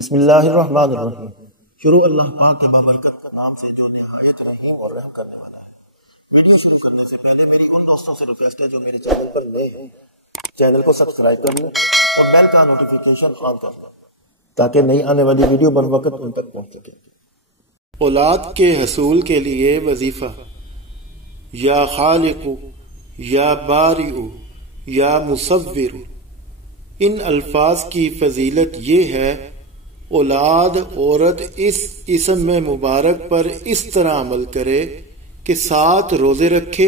بسم اللہ الرحمن الرحیم۔ شروع اللہ پاک کے بابرکت کا نام سے جو نہایت رحیم اور رحم کرنے والا ہے۔ ویڈیو شروع کرنے سے پہلے میری ان دوستوں سے ریکویسٹ ہے جو میرے چینل پر نئے ہیں، چینل کو سبسکرائب کر لیں اور بیل کا نوٹیفیکیشن آن کر لیں تاکہ نئی آنے والی ویڈیو بر وقت ان تک پہنچ سکے۔ اولاد کے حصول کے لیے وظیفہ: یا خالق، یا بارئ، یا مصور۔ ان الفاظ کی فضیلت یہ ہے، اولاد عورت اس اسم میں مبارک پر اس طرح عمل کرے کہ 7 روزے رکھے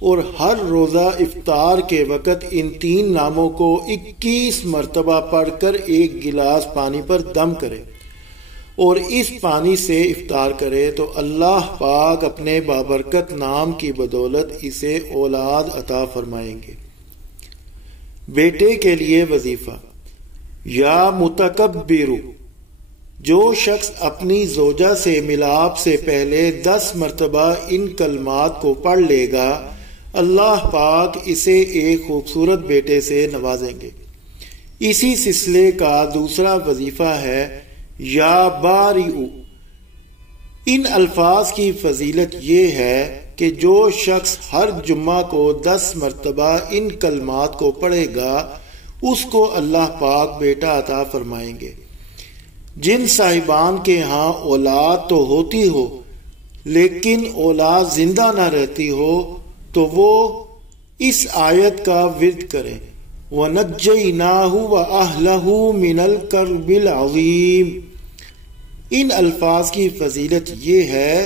اور ہر روزہ افطار کے وقت ان 3 ناموں کو 21 مرتبہ پڑھ کر 1 گلاس پانی پر دم کرے اور اس پانی سے افطار کرے تو اللہ پاک اپنے بابرکت نام کی بدولت اسے اولاد عطا فرمائیں گے۔ بیٹے کے لیے وظیفہ: یا متکبر، جو شخص اپنی زوجہ سے ملاپ سے پہلے 10 مرتبہ ان کلمات کو پڑھ لے گا، اللہ پاک اسے ایک خوبصورت بیٹے سے نوازیں گے۔ اسی سلسلے کا دوسرا وظیفہ ہے یا بارئ۔ ان الفاظ کی فضیلت یہ ہے کہ جو شخص ہر جمعہ کو 10 مرتبہ ان کلمات کو پڑھے گا اس کو اللہ پاک بیٹا عطا فرمائیں گے۔ جن صاحبان کے ہاں اولاد تو ہوتی ہو لیکن اولاد زندہ نہ رہتی ہو تو وہ اس آیت کا ورد کریں، وَنَجَّيْنَاهُ وَأَهْلَهُ مِنَ الْكَرْبِ الْعَظِيمِ۔ ان الفاظ کی فضیلت یہ ہے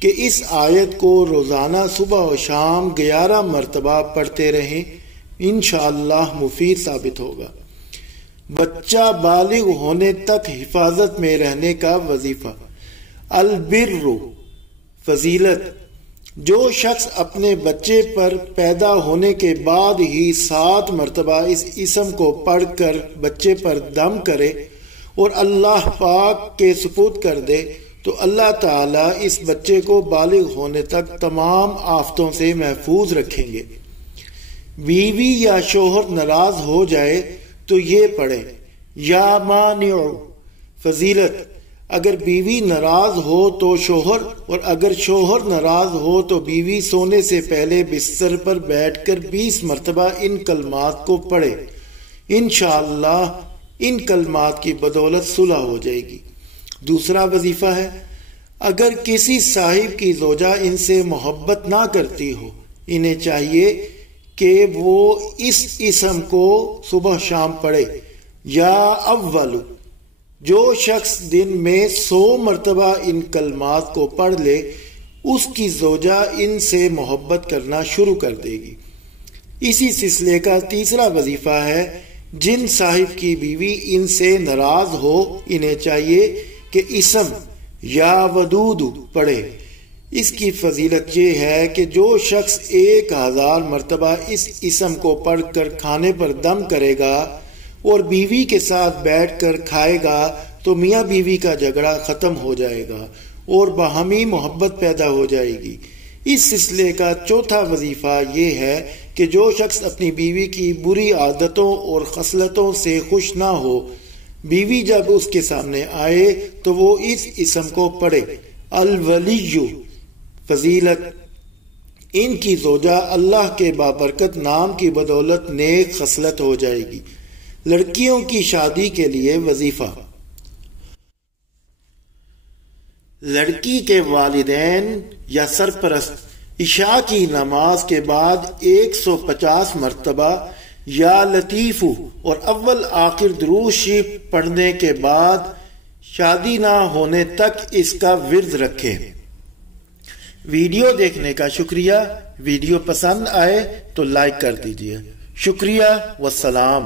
کہ اس آیت کو روزانہ صبح و شام 11 مرتبہ پڑھتے رہیں، انشاءاللہ مفید ثابت ہوگا۔ بچہ بالغ ہونے تک حفاظت میں رہنے کا وظیفہ: البر۔ فضیلت: جو شخص اپنے بچے پر پیدا ہونے کے بعد ہی 7 مرتبہ اس اسم کو پڑھ کر بچے پر دم کرے اور اللہ پاک کے سپرد کر دے تو اللہ تعالیٰ اس بچے کو بالغ ہونے تک تمام آفتوں سے محفوظ رکھیں گے۔ بیوی یا شوہر ناراض ہو جائے تو یہ پڑھیں، یا مانع۔ فضیلت: اگر بیوی ناراض ہو تو شوہر، اور اگر شوہر ناراض ہو تو بیوی سونے سے پہلے بستر پر بیٹھ کر 20 مرتبہ ان کلمات کو پڑھے، انشاءاللہ ان کلمات کی بدولت صلح ہو جائے گی۔ دوسرا وظیفہ ہے، اگر کسی صاحب کی زوجہ ان سے محبت نہ کرتی ہو، انہیں چاہیے کہ وہ اس اسم کو صبح شام پڑھے، یا اول۔ جو شخص دن میں 100 مرتبہ ان کلمات کو پڑھ لے اس کی زوجہ ان سے محبت کرنا شروع کر دے گی۔ اسی سلسلے کا تیسرا وظیفہ ہے، جن صاحب کی بیوی ان سے ناراض ہو انہیں چاہیے کہ اسم یا ودود پڑھے۔ اس کی فضیلت یہ ہے کہ جو شخص 1000 مرتبہ اس اسم کو پڑھ کر کھانے پر دم کرے گا اور بیوی کے ساتھ بیٹھ کر کھائے گا تو میاں بیوی کا جھگڑا ختم ہو جائے گا اور باہمی محبت پیدا ہو جائے گی۔ اس سلسلے کا چوتھا وظیفہ یہ ہے کہ جو شخص اپنی بیوی کی بری عادتوں اور خصلتوں سے خوش نہ ہو، بیوی جب اس کے سامنے آئے تو وہ اس اسم کو پڑھے، الولی۔ فضیلت: ان کی زوجہ اللہ کے بابرکت نام کی بدولت نیک خصلت ہو جائے گی۔ لڑکیوں کی شادی کے لیے وظیفہ: لڑکی کے والدین یا سرپرست عشاء کی نماز کے بعد 150 مرتبہ یا لطیف اور اول آخر درود شریف پڑھنے کے بعد شادی نہ ہونے تک اس کا ورد رکھیں۔ ویڈیو دیکھنے کا شکریہ۔ ویڈیو پسند آئے تو لائک کر دیجیے۔ شکریہ، والسلام۔